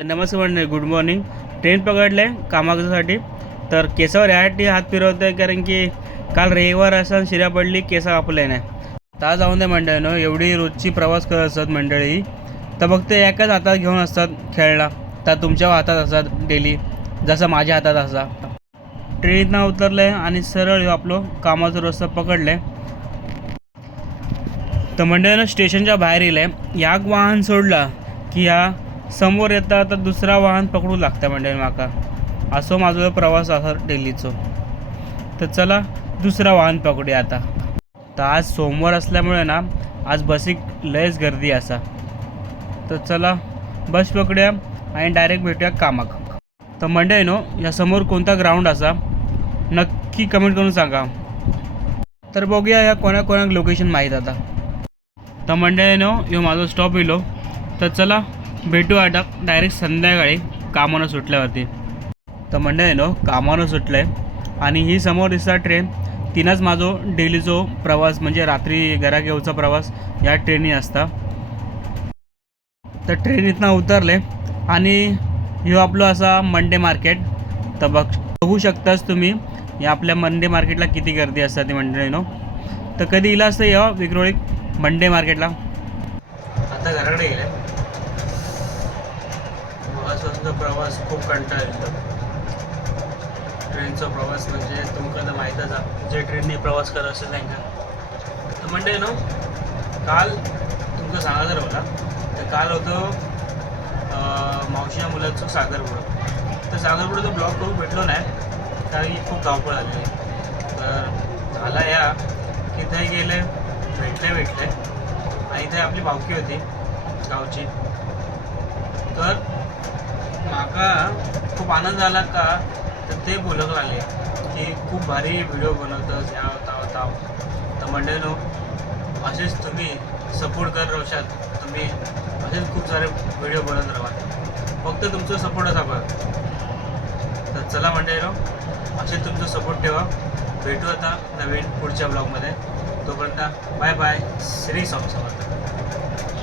नमस्कार मंडळी, good morning. Train पकडले कामासाठी. तर केसावर यासाठी हात फिरवत आहे कारण की काल रविवार असं शिरा पडली, केस कापले नाही. तर जाऊन दे मंडळीनं, एवढी रोजची प्रवास करत असतात मंडळी, तर फक्त एकाच हातात घेऊन असतात खेळला. तर तुमच्या हातात असतात डेली, जसं माझ्या हातात असा. ट्रेननं उतरलं आहे आणि सरळ आपलं कामाचा रस्ता पकडलं आहे. तर मंडळीनं स्टेशनच्या बाहेर येईल आहे. याक वाहन सोडला की या समोर येता तर दुसरा वाहन पकडू लागतं मंडळी माका. असो माझा प्रवास असा डेलीचो. तर चला दुसरा वाहन पकडूया आता. तर आज सोमवार असल्यामुळे ना आज बसीक लयच गर्दी असा. तर चला बस पकडूया आणि डायरेक्ट भेटूया कामाक. तर मंडळीनो, या समोर कोणता ग्राउंड असा नक्की कमेंट करून सांगा. तर बघूया या कोणाकोणाक लोकेशन माहीत आता. तर मंडळीनो, ह्यो माझा स्टॉप येलो. तर चला भेटू आता डायरेक्ट संध्याकाळी कामानं सुटल्यावरती. तर मंडळीनो, कामानं सुटलं आहे आणि ही समोर दिसता ट्रेन, तिनंच माझो डेलीचो प्रवास म्हणजे रात्री घरा घेऊचा प्रवास या ट्रेननी असता. तर ट्रेन इथनं उतरले आणि ह्यो आपलं असा मंडे मार्केट. तर बघू शकताच तुम्ही या आपल्या मंडे मार्केटला किती गर्दी असते मंडळीनो. तर कधी इला असतं या विक्रोळीक मंडे मार्केटला. आता घराकडे गेले. प्रवास खूप कंटाळा येतो. ट्रेनचा प्रवास म्हणजे तुमका तर माहीतच आहे, जे ट्रेनने प्रवास करत असेल त्यांना. तर म्हणजे नो, काल तुमचं सांगायचं होता. तर काल होतं मावशीच्या मुलाचं सागरपुडं. तर सागरपुडं ब्लॉग करून भेटलो नाही कारण की खूप धावपळ झाली. तर झाला या की ते गेले, भेटले आणि ते आपली भावकी होती गावची. तर माका खूप आनंद झाला का, तर ते बोलत आले की खूप भारी व्हिडिओ बनवतस या ताव. तर मंडळीनो, असेच तुम्ही सपोर्ट करत राहशात. तुम्ही असेच खूप सारे व्हिडिओ बनवत राहा, फक्त तुमचं सपोर्टच हवा. तर चला मंडळीनो, असे तुमचं सपोर्ट ठेवा. भेटू आता नवीन पुढच्या ब्लॉगमध्ये. तोपर्यंत बाय बाय. श्री स्वामी समर्थ.